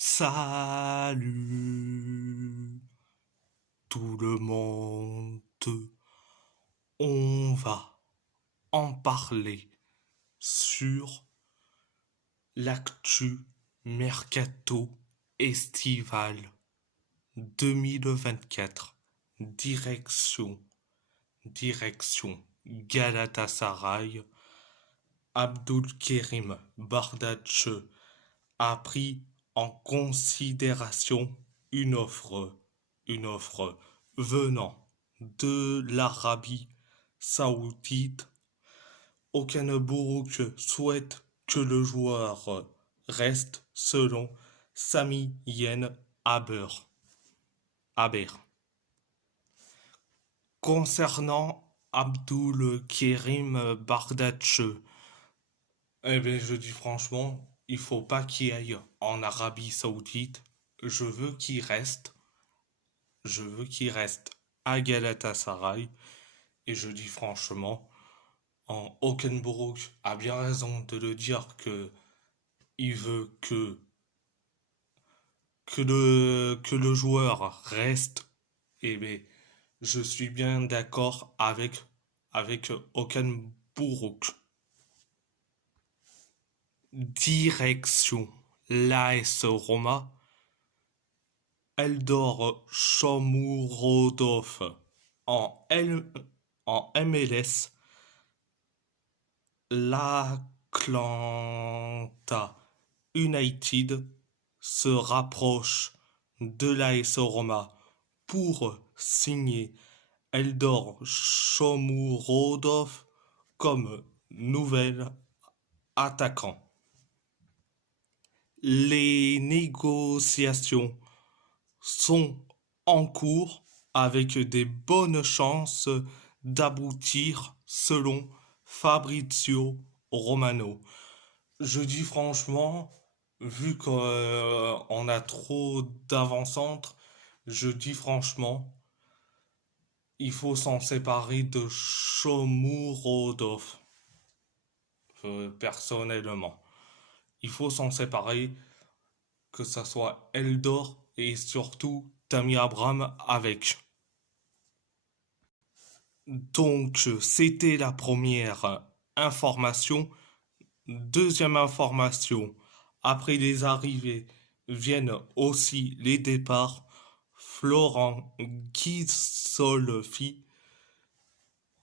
Salut tout le monde, on va en parler sur l'actu mercato estival 2024. Direction Galatasaray. Abdulkerim Bardach a pris en considération une offre venant de l'Arabie Saoudite. Okanburuk souhaite que le joueur reste selon Sami Yen Aber. Concernant Abdul Kerim Bardach, eh bien, je dis franchement, il faut pas qu'il aille en Arabie Saoudite. Je veux qu'il reste. Je veux qu'il reste à Galatasaray. Et je dis franchement, en Hockenburg a bien raison de le dire que il veut que le joueur reste. Et bien, je suis bien d'accord avec Hockenburg. Direction l'AS Roma. Eldor Shomurodov en MLS. L'Atlanta United se rapproche de l'AS Roma pour signer Eldor Shomurodov comme nouvel attaquant. Les négociations sont en cours avec des bonnes chances d'aboutir selon Fabrizio Romano. Je dis franchement, vu qu'on a trop d'avant-centre, je dis franchement, il faut s'en séparer de Shomurodov. Personnellement. Il faut s'en séparer, que ça soit Eldor et surtout Tammy Abraham avec. Donc, c'était la première information. Deuxième information, après les arrivées viennent aussi les départs. Florent Ghisolfi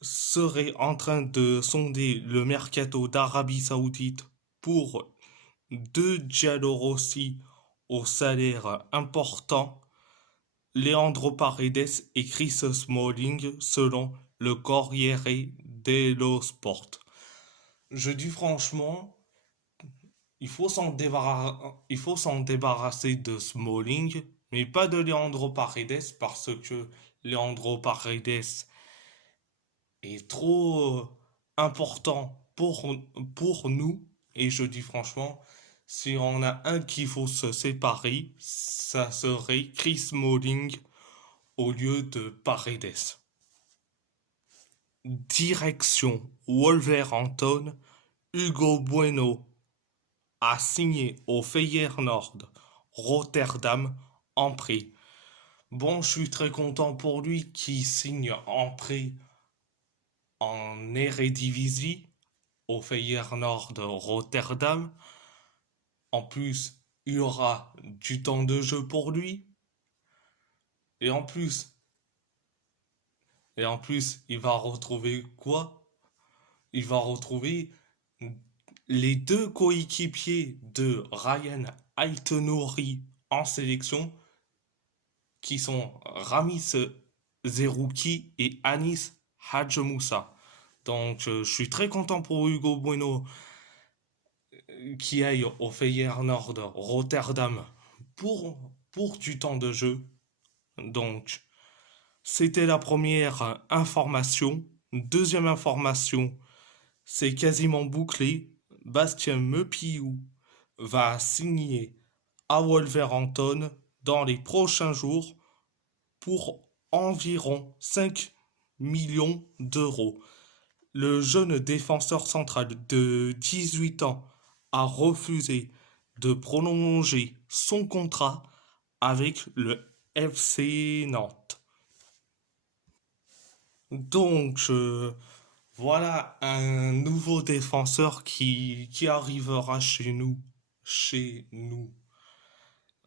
serait en train de sonder le mercato d'Arabie Saoudite pour deux Giallorossi au salaire important, Leandro Paredes et Chris Smalling selon le Corriere dello Sport. Je dis franchement, il faut s'en débarrasser de Smalling, mais pas de Leandro Paredes parce que Leandro Paredes est trop important pour nous. Et je dis franchement, si on a un qu'il faut se séparer, ça serait Chris Smalling au lieu de Paredes. Direction Wolverhampton, Hugo Bueno a signé au Feyenoord Rotterdam en prêt. Bon, je suis très content pour lui qui signe en prêt en Eredivisie au Feyenoord Rotterdam. En plus, il y aura du temps de jeu pour lui. Et en plus, il va retrouver quoi? Il va retrouver les deux coéquipiers de Ryan Aït-Nouri en sélection, qui sont Ramis Zerouki et Anis Hadjemoussa. Donc, je suis très content pour Hugo Bueno qui aille au Feyenoord Rotterdam pour du temps de jeu. Donc, c'était la première information. Deuxième information, c'est quasiment bouclé. Bastien Mepiou va signer à Wolverhampton dans les prochains jours pour environ 5 millions d'euros. Le jeune défenseur central de 18 ans a refusé de prolonger son contrat avec le FC Nantes. Donc, voilà un nouveau défenseur qui arrivera chez nous.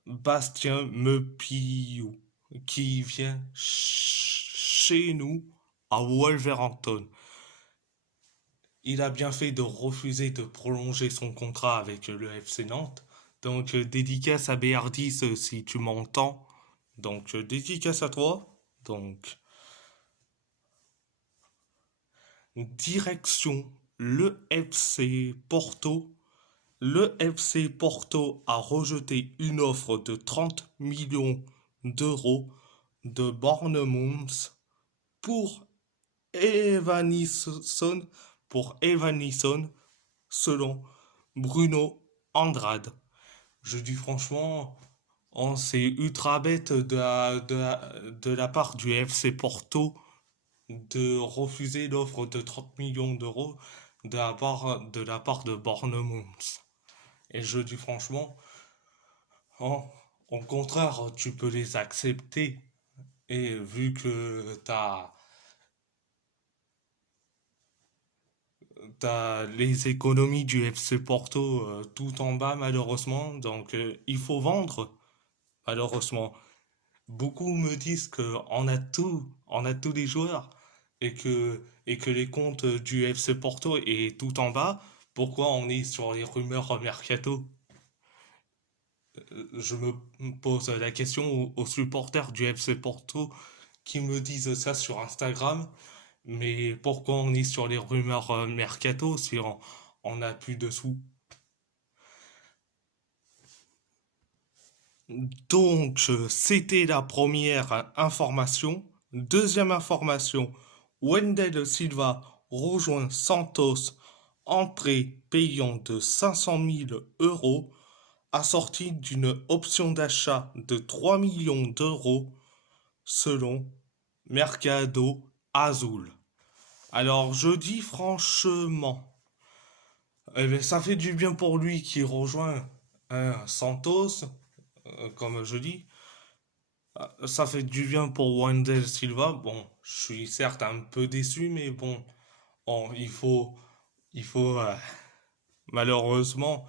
Bastien Mepillou, qui vient chez nous à Wolverhampton. Il a bien fait de refuser de prolonger son contrat avec le FC Nantes. Donc, dédicace à Béardis si tu m'entends. Donc, dédicace à toi. Donc, direction le FC Porto. Le FC Porto a rejeté une offre de 30 millions d'euros de Bournemouth pour Evanisson, selon Bruno Andrade. Je dis franchement, c'est ultra bête de la part du FC Porto de refuser l'offre de 30 millions d'euros de la part de Bournemouth. Et je dis franchement, au contraire, tu peux les accepter. Et vu que t'as les économies du FC Porto tout en bas, malheureusement, donc il faut vendre, malheureusement. Beaucoup me disent on a tous les joueurs, et que les comptes du FC Porto est tout en bas. Pourquoi on est sur les rumeurs mercato? Je me pose la question aux supporters du FC Porto qui me disent ça sur Instagram. Mais pourquoi on est sur les rumeurs mercato si on a plus de sous? Donc, c'était la première information. Deuxième information, Wendell Silva rejoint Santos, entrée payant de 500 000 euros, assortie d'une option d'achat de 3 millions d'euros, selon Mercado Azul. Alors, je dis franchement, eh ben, ça fait du bien pour lui qui rejoint Santos, comme je dis. Ça fait du bien pour Wendell Silva. Bon, je suis certes un peu déçu, mais bon, il faut malheureusement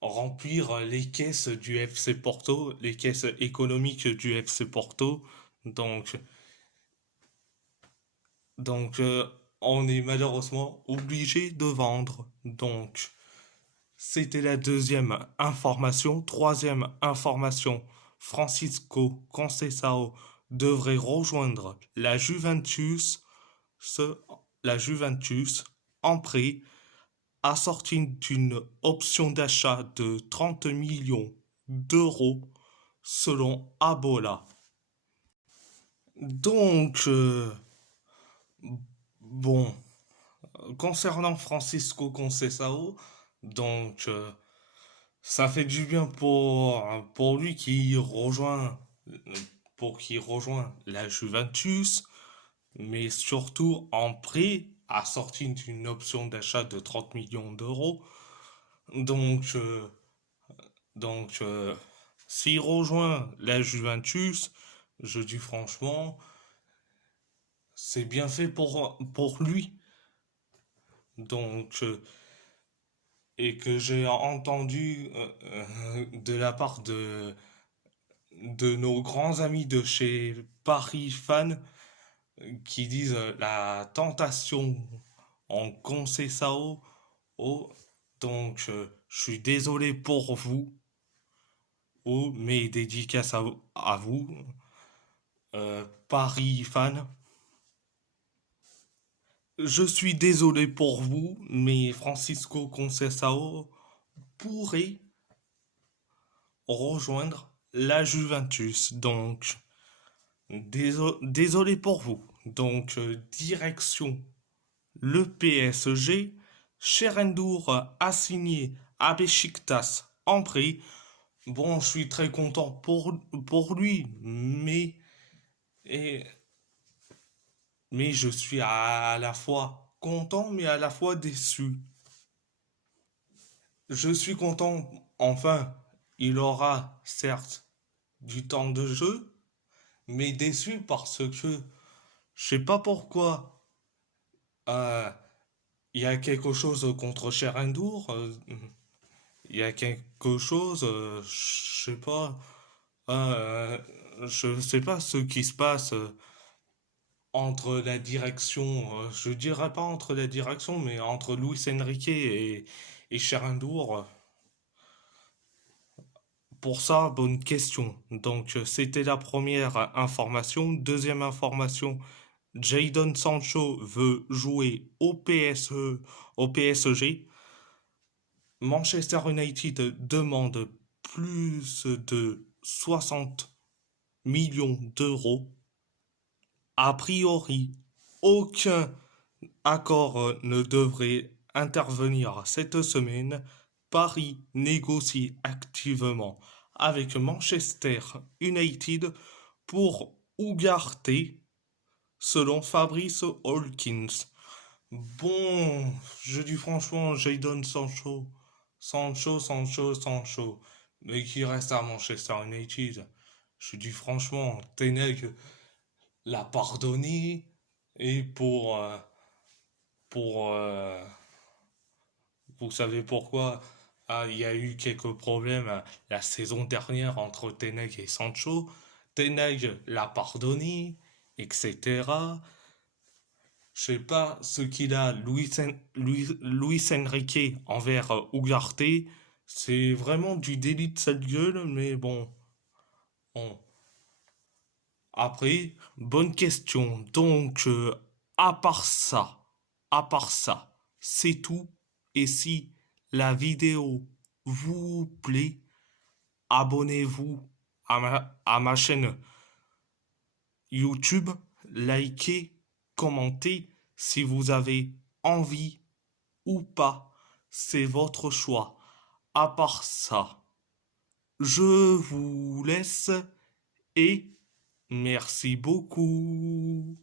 remplir les caisses du FC Porto, les caisses économiques du FC Porto. Donc, donc, on est malheureusement obligé de vendre. Donc, c'était la deuxième information. Troisième information, Francisco Conceição devrait rejoindre ce- la Juventus en prêt, assorti d'une option d'achat de 30 millions d'euros selon Abola. Donc, bon, concernant Francisco Conceição, donc ça fait du bien pour lui qui rejoint la Juventus, mais surtout en prêt, assorti d'une option d'achat de 30 millions d'euros. Donc, donc, s'il rejoint la Juventus, je dis franchement, c'est bien fait pour lui. Donc, et que j'ai entendu de la part de nos grands amis de chez Paris Fan qui disent la tentation en Conceição. Oh, donc, je suis désolé pour vous. Oh, mes dédicaces à vous, Paris Fan. Je suis désolé pour vous, mais Francisco Conceição pourrait rejoindre la Juventus. Donc, désolé pour vous. Donc, direction le PSG. Cherendour a signé à Beşiktaş en prêt. Bon, je suis très content pour lui, et- mais je suis à la fois content, mais à la fois déçu. Je suis content, enfin, il aura certes du temps de jeu, mais déçu parce que je sais pas pourquoi. euh, Il y a quelque chose contre Cherendour, il y a quelque chose, je sais pas, euh, je sais pas ce qui se passe entre la direction, je dirais pas entre la direction, mais entre Luis Enrique et Cherendour. Pour ça, bonne question. Donc, c'était la première information. Deuxième information, Jadon Sancho veut jouer au PSG. Manchester United demande plus de 60 millions d'euros. A priori, aucun accord ne devrait intervenir cette semaine. Paris négocie activement avec Manchester United pour Ougarté, selon Fabrice Hawkins. Bon, je dis franchement, Jadon Sancho, mais qui reste à Manchester United. Je dis franchement, Teneg l'a pardonné et pour vous savez pourquoi? Ah, il y a eu quelques problèmes la saison dernière entre Teneg et Sancho. Teneg l'a pardonné, etc. Je sais pas ce qu'il a, Luis Enrique envers Ugarte. C'est vraiment du délit de cette gueule, mais bon. Après, bonne question. Donc, à part ça, c'est tout. Et si la vidéo vous plaît, abonnez-vous à ma chaîne YouTube, likez, commentez si vous avez envie ou pas. C'est votre choix. À part ça, je vous laisse et merci beaucoup.